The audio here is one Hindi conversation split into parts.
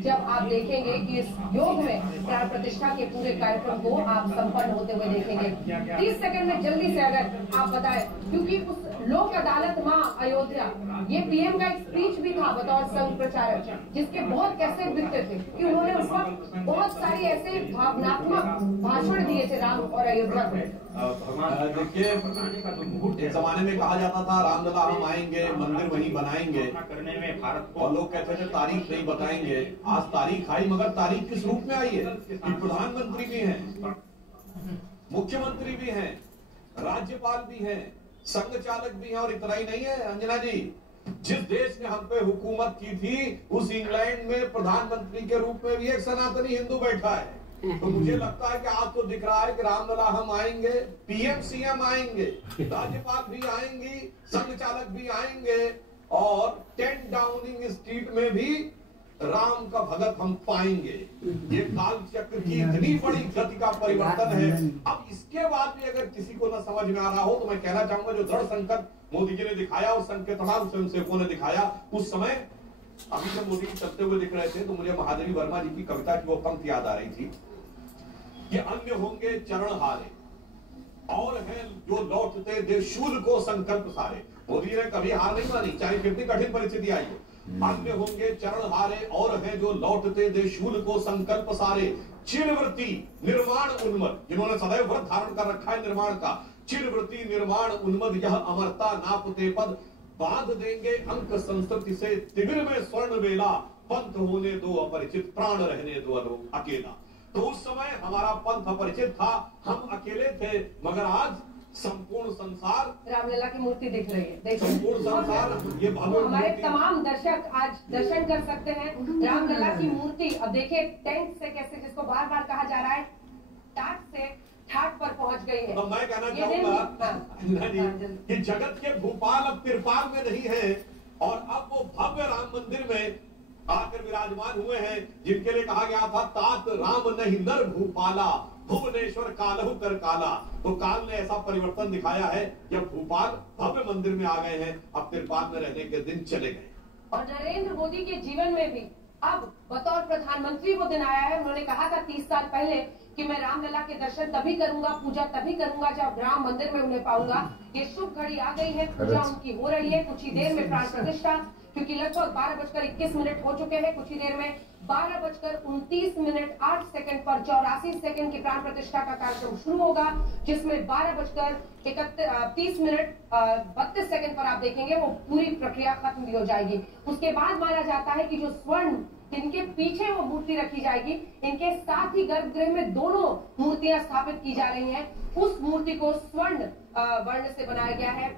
जब आप देखेंगे कि इस योग में प्राण प्रतिष्ठा के पूरे कार्यक्रम को आप संपन्न होते हुए देखेंगे। 30 सेकंड में जल्दी से अगर आप बताएं, क्योंकि उस लोक अदालत मां अयोध्या, ये पीएम का एक स्पीच भी था बतौर संघ प्रचारक, जिसके बहुत कैसे दिखते थे कि उन्होंने उस वक्त बहुत सारी ऐसे भावनात्मक भाषण दिए थे राम और अयोध्या को। देखिए, एक जमाने में कहा जाता था रामलला हम आएंगे, मंदिर वहीं बनाएंगे, करने में भारत और लोग कहते थे तारीख नहीं बताएंगे। आज तारीख आई, मगर तारीख किस रूप में आई है कि प्रधानमंत्री भी हैं, मुख्यमंत्री भी हैं, राज्यपाल भी हैं, संघ चालक भी हैं। और इतना ही नहीं है अंजना जी, जिस देश ने हम पे हुकूमत की थी उस इंग्लैंड में प्रधानमंत्री के रूप में भी एक सनातनी हिंदू बैठा है। तो मुझे लगता है कि आज तो दिख रहा है कि रामलला हम आएंगे, पीएम सीएम आएंगे, राज्यपाल भी आएंगी, संघ चालक भी आएंगे, और 10 डाउनिंग स्ट्रीट में भी राम का भगत हम पाएंगे। ये काल चक्र की इतनी बड़ी गति का परिवर्तन है। अब इसके बाद भी अगर किसी को न समझ में आ रहा हो तो मैं कहना चाहूंगा, जो दृढ़ संकल्प मोदी जी ने दिखाया, उस संघ के तमाम स्वयंसेवकों ने दिखाया उस समय। अभी जब मोदी जी चलते हुए दिख रहे थे तो मुझे महादेवी वर्मा जी की कविता की वो पंक्ति याद आ रही थी कि अन्य होंगे चरण हारे और हैं जो लौटते दे शूल को संकल्प सारे। मोदी ने कभी हार नहीं मानी, चाहे कितनी कठिन परिस्थिति आई हो। अन्य होंगे चरण हारे और हैं जो लौटते दे शूल को संकल्प सारे। चिरवृत्ति निर्माण उन्मद, जिन्होंने सदैव व्रत धारण कर रखा है निर्माण का, चिरवृत्ति निर्माण उन्मद यह अमरता नापते पद। बांध देंगे अंक संस्कृति से तिमिर में स्वर्ण वेला। पंथ होने दो अपरिचित, प्राण रहने दो अकेला। तो उस समय हमारा पंथ अपरिचित था, हम अकेले थे, मगर आज संपूर्ण संसार रामलला की मूर्ति दिख रही है। संपूर्ण संसार ये हमारे तमाम दर्शक आज दर्शन कर सकते हैं रामलला की मूर्ति। अब देखिए टैंक से कैसे, जिसको बार बार कहा जा रहा है, टाट से ठाट पर पहुंच गई है। तो मैं कहना चाहूंगा कि जगत के भूपाल अब तिरपाल में नहीं है, और अब वो भव्य राम मंदिर में आकर विराजमान हुए हैं, जिनके लिए कहा गया था तात राम नहीं नर भूपाला, भुवनेश्वर कालहु कर काला। तो काल ने ऐसा परिवर्तन दिखाया है, जब भोपाल भव्य मंदिर में आ गए हैं, अब तिरपाल में रहने के दिन चले गए। और नरेंद्र मोदी के जीवन में भी अब बतौर प्रधानमंत्री वो दिन आया है। उन्होंने कहा था 30 साल पहले कि मैं रामलला के दर्शन तभी करूंगा, पूजा तभी करूंगा जब राम मंदिर में उन्हें पाऊंगा। ये शुभ घड़ी आ गई है, पूजा उनकी हो रही है। कुछ ही देर में प्राण प्रतिष्ठा, क्योंकि लगभग 12:21 हो चुके हैं। कुछ ही देर में 12:29 8 सेकंड पर 84 सेकंड की प्राण प्रतिष्ठा का कार्यक्रम शुरू होगा, जिसमें 12:31 32 सेकंड पर आप देखेंगे वो पूरी प्रक्रिया खत्म भी हो जाएगी। उसके बाद माना जाता है कि जो स्वर्ण जिनके पीछे वो मूर्ति रखी जाएगी, इनके साथ ही गर्भगृह में दोनों मूर्तियां स्थापित की जा रही हैं। उस मूर्ति को स्वर्ण वर्ण से बनाया गया है,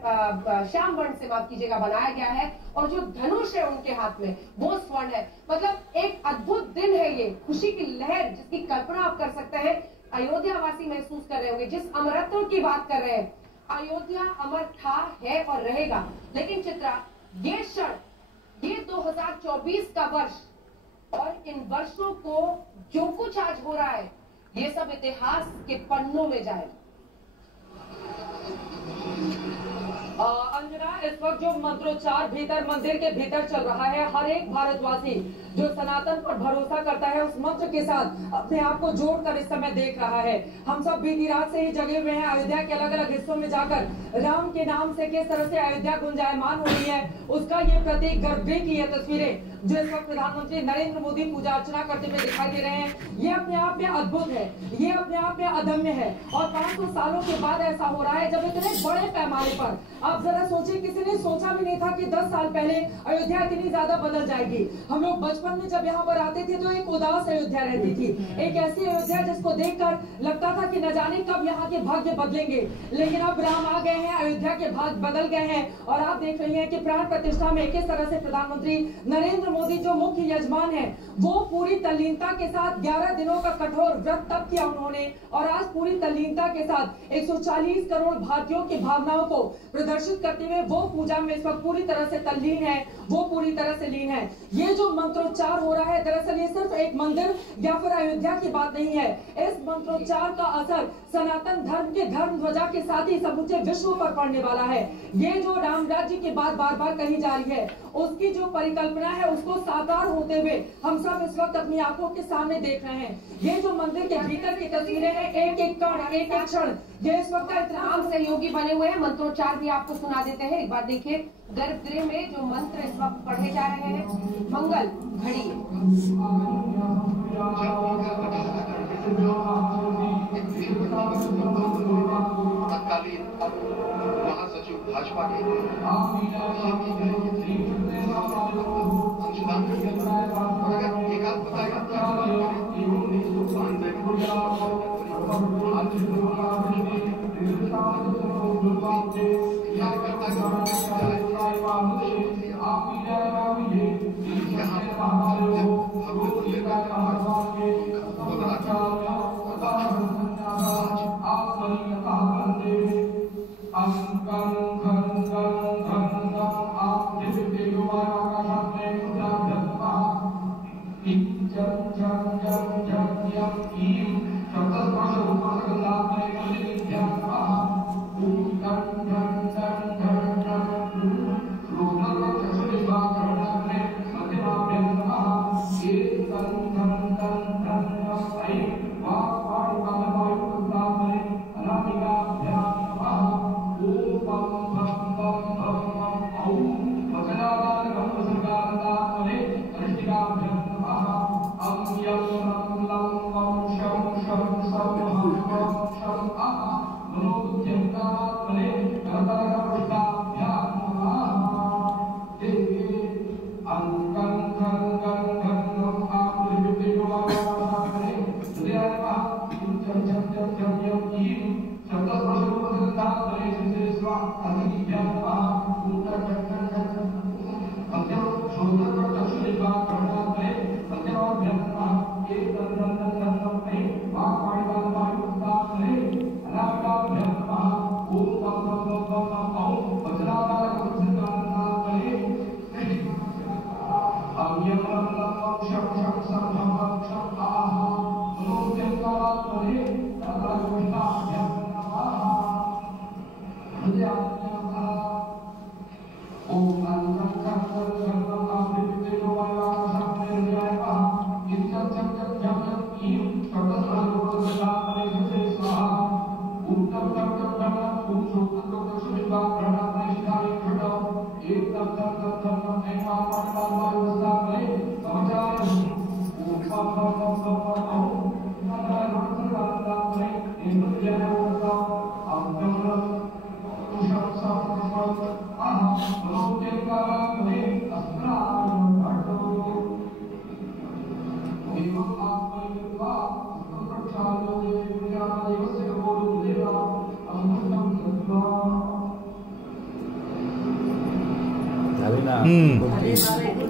श्याम वर्ण से माफ कीजिएगा बनाया गया है, और जो धनुष है उनके हाथ में वो स्वर्ण है। मतलब एक अद्भुत दिन है ये, खुशी की लहर जिसकी कल्पना आप कर सकते हैं अयोध्या वासी महसूस कर रहे होंगे। जिस अमरत्व की बात कर रहे हैं, अयोध्या अमर था, है और रहेगा। लेकिन चित्रा, ये क्षण, ये 2024 का वर्ष और इन वर्षों को जो कुछ आज हो रहा है, ये सब इतिहास के पन्नों में जाएगा। अंजना, इस वक्त जो मंत्रोच्चार भीतर मंदिर के भीतर चल रहा है, हर एक भारतवासी जो सनातन पर भरोसा करता है उस मंत्र के साथ अपने आप को जोड़कर इस समय देख रहा है। हम सब बीती रात से ही जगे हुए हैं, अयोध्या के अलग अलग हिस्सों में जाकर राम के नाम से किस तरह से अयोध्या गुंजायमान हो रही है, उसका ये प्रतीक गर्भगृह की ये तस्वीरें जो इस वक्त प्रधानमंत्री नरेंद्र मोदी पूजा अर्चना करते हुए दिखाई दे रहे हैं, ये अपने आप में अद्भुत है, ये अपने आप में अदम्य है। और 500 सालों के बाद ऐसा हो रहा है, जब इतने बड़े पैमाने पर, आप जरा सोचिए, किसी ने सोचा भी नहीं था कि 10 साल पहले अयोध्या इतनी ज्यादा बदल जाएगी। हम लोग बचपन में जब यहाँ पर आते थे तो एक उदास अयोध्या रहती थी, एक ऐसी अयोध्या जिसको देखकर लगता था कि न जाने कब यहाँ के भाग्य बदलेंगे। लेकिन अब राम आ गए हैं, अयोध्या के भाग्य बदल गए हैं, और आप देख रही हैं कि प्राण प्रतिष्ठा में किस तरह से प्रधानमंत्री नरेंद्र मोदी जो मुख्य यजमान है, वो पूरी तल्लीनता के साथ 11 दिनों का कठोर व्रत तप किया उन्होंने, और आज पूरी तल्लीनता के साथ 140 करोड़ भारतीयों की भावनाओं को प्रदर्शित करते हुए वो पूजा में इस वक्त पूरी तरह से तल्लीन है, वो पूरी तरह से लीन है। ये जो मंत्रोच्चार हो रहा है, दरअसल ये सिर्फ एक मंदिर या फिर अयोध्या की बात नहीं है। इस मंत्रोच्चार का असर सनातन धर्म के धर्म ध्वजा के साथ ही समूचे विश्व पर पड़ने वाला है। ये जो राम राज्य की बात बार बार कही जा रही है, उसकी जो परिकल्पना है, उसको साकार होते हुए हम सब इस वक्त अपनी आंखों के सामने देख रहे हैं। ये जो मंदिर के भीतर की तस्वीरें हैं, एक एक कण, एक एक क्षण, ये इस वक्त का तमाम सहयोगी बने हुए हैं। मंत्रोच्चार भी आपको सुना देते हैं। एक बार देखिए, गर्भगृह में जो मंत्र इस वक्त पढ़े जा रहे हैं, मंगल घड़ी। तत्कालीन महासचिव भाजपा के अंशुमान और अगर एक आध बताएगा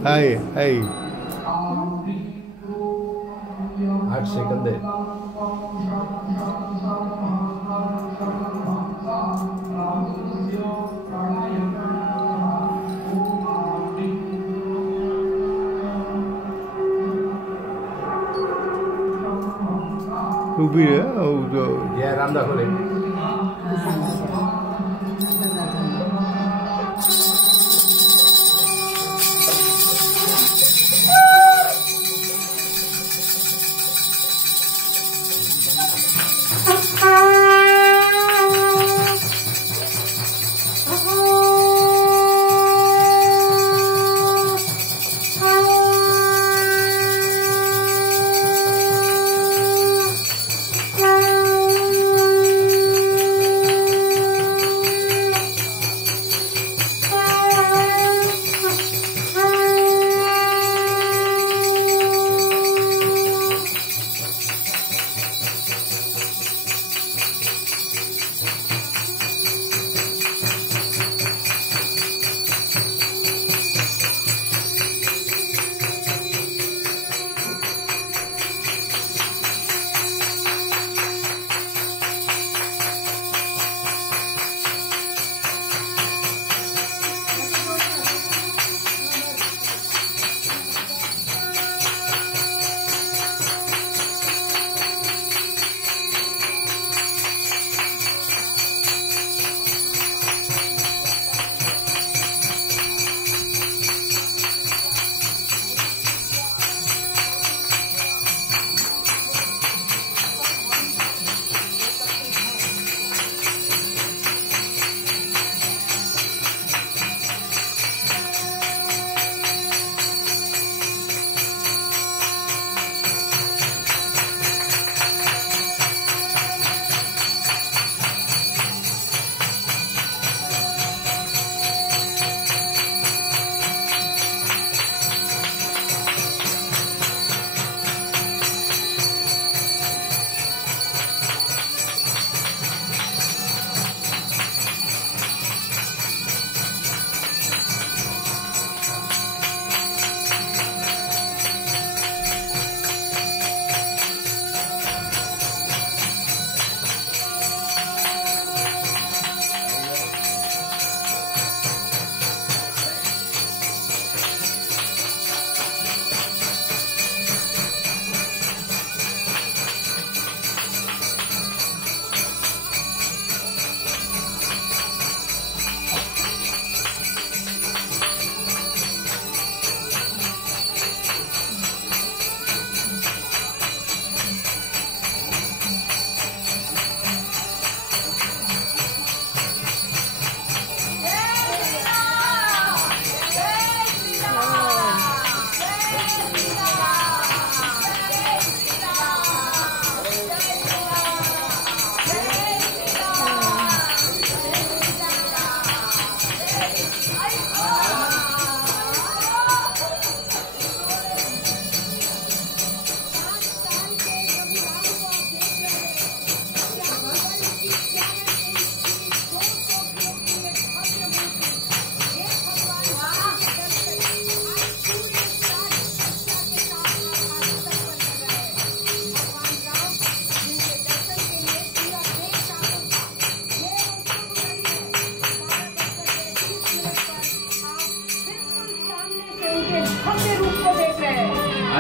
हाय 8 सेकंद है। उभी रे ये राम दाखवले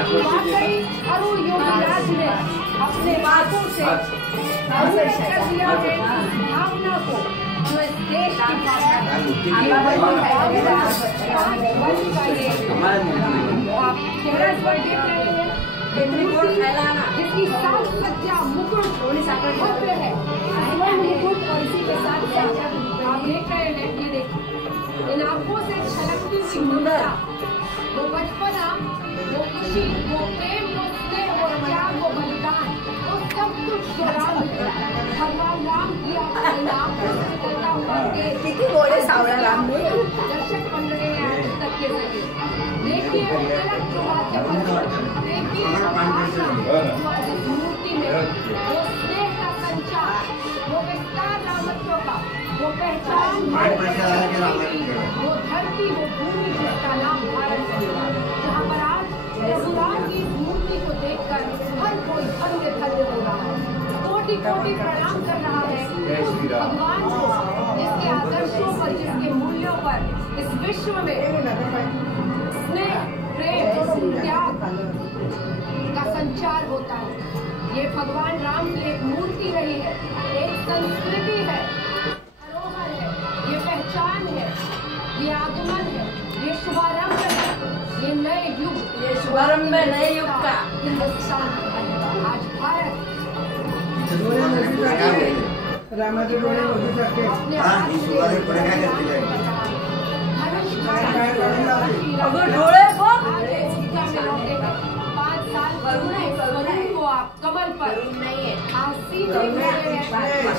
शुरुआत करी अरुण योगीराज ने अपने बातों से कर दिया है भावना को जो इस देश की जिसकी साज सज्जा मुकुट भव्य है मुकुट और इसी के साथ आप देख रहे हैं, ये देखिए इन आंखों से छलकती सी ममता, वो बचपना, वो खुशी, वो प्रेम, वो स्नेह, वो त्याग, वो बलिदान, वो सब कुछ जो राम भगवान राम की दर्शक बन रहे हैं आज तक के जरिए। देखिए अलग जो वाक्य देखिए मूर्ति में वो स्नेह का संचार, वो विस्तार रामत्व का, वो पहचान, वो धरती, वो भूमि जिसका नाम भारत है, जहाँ पर आज रघुराम की मूर्ति को देखकर हर कोई धन्य धन्य हो रहा है, कोटि कोटि प्रणाम कर रहा है उस भगवान को जिसके आदर्शों पर, जिसके मूल्यों पर इस विश्व में स्नेह, प्रेम, त्याग का संचार होता है। ये भगवान राम की एक मूर्ति रही है, एक संस्कृति है, धरोहर है, ये पहचान है, ये आगमन है, ये शुभारंभ है, ये नए युग, ये शुभारंभ है नए युग का हिंदुस्तान। आज भारत को आप कमल पर आसीन देख रहे हैं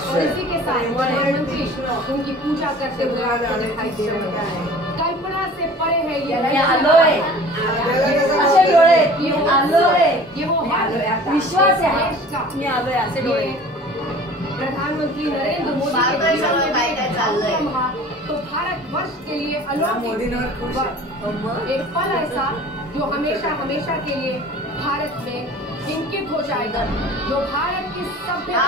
और इसी के साथ प्रधानमंत्री उनकी पूजा करते हुए आपको दिखाई दे रहे हैं। कल्पना से परे है ये वो विश्वास है प्रधानमंत्री नरेंद्र मोदी के जीवन में तो भारत वर्ष के लिए अलौकिक एक पल ऐसा जो हमेशा हमेशा के लिए भारत में इंकित हो जाएगा, जो भारत की सभ्यता,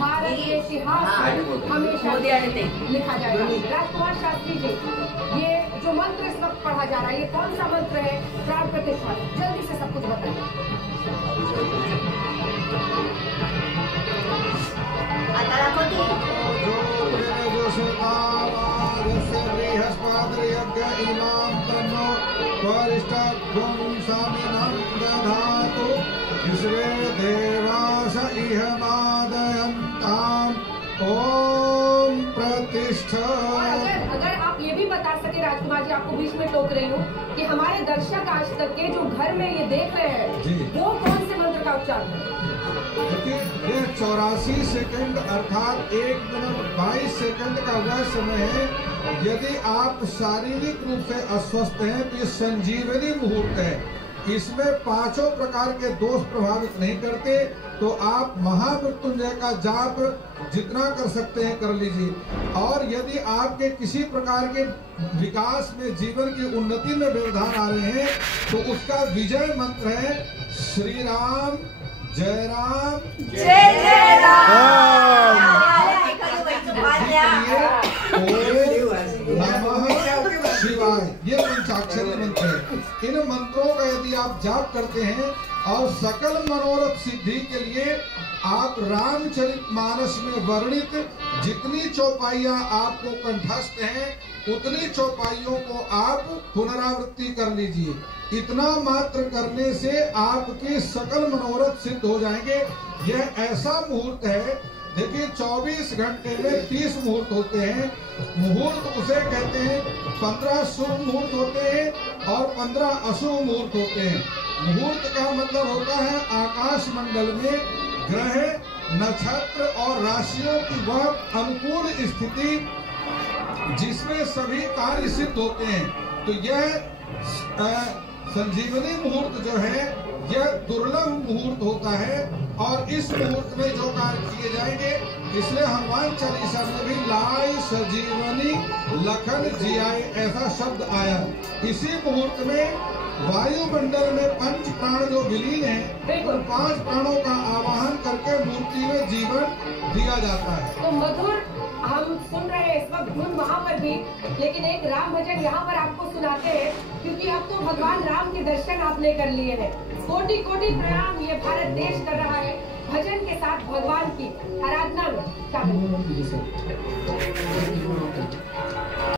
भारत के इतिहास में हमेशा लिखा जाएगा। राजकुमार शास्त्री जी, ये जो मंत्र इस वक्त पढ़ा जा रहा है, ये कौन सा मंत्र है? प्राण प्रतिष्ठा, जल्दी से सब कुछ बताइए। ओम प्रतिष्ठा। अगर आप ये भी बता सके राजकुमार जी, आपको बीच में टोक रही हूँ, कि हमारे दर्शक आज तक के जो घर में ये देख रहे हैं वो कौन से मंत्र का उच्चारण है? देखिए, ये 84 सेकंड अर्थात 1 मिनट 22 सेकंड का वह समय है। यदि आप शारीरिक रूप से अस्वस्थ हैं तो ये संजीवनी मुहूर्त है। इसमें 5 प्रकार के दोष प्रभावित नहीं करते, तो आप महामृत्युंजय का जाप जितना कर सकते हैं कर लीजिए। और यदि आपके किसी प्रकार के विकास में, जीवन की उन्नति में व्यवधान आ रहे हैं तो उसका विजय मंत्र है श्री राम जय राम जय जय राम। नमः शिवाय, ये पंचाक्षरी मंत्र है। इन मंत्रों का यदि आप जाप करते हैं और सकल मनोरथ सिद्धि के लिए आप रामचरितमानस में वर्णित जितनी चौपाइयां आपको कंठस्थ हैं उतनी चौपाइयों को आप पुनरावृत्ति कर लीजिए। इतना मात्र करने से आपके सकल मनोरथ सिद्ध हो जाएंगे। यह ऐसा मुहूर्त है, देखिए 24 घंटे में 30 मुहूर्त होते हैं। मुहूर्त उसे कहते हैं, 15 शुभ मुहूर्त होते हैं और 15 अशुभ मुहूर्त होते हैं। मुहूर्त का मतलब होता है आकाश मंडल में ग्रह, नक्षत्र और राशियों की वह अनुकूल स्थिति जिसमें सभी कार्य सिद्ध होते हैं। तो यह संजीवनी मुहूर्त जो है यह दुर्लभ मुहूर्त होता है और इस मुहूर्त में जो कार्य किए जाएंगे, इसलिए हनुमान चालीसा में भी लाई सजीवनी लखन जियाए ऐसा शब्द आया। इसी मुहूर्त में वायुमंडल में 5 प्राण जो विलीन है, उन 5 प्राणों का आवाहन करके मूर्ति में जीवन दिया जाता है। तो मधुर हम सुन रहे हैं इस वक्त धुन वहाँ पर भी, लेकिन एक राम भजन यहाँ पर आपको सुनाते हैं, क्योंकि अब तो भगवान राम के दर्शन आपने कर लिए हैं। कोटि कोटि प्रणाम ये भारत देश कर रहा है भजन के साथ भगवान की आराधना में शामिल।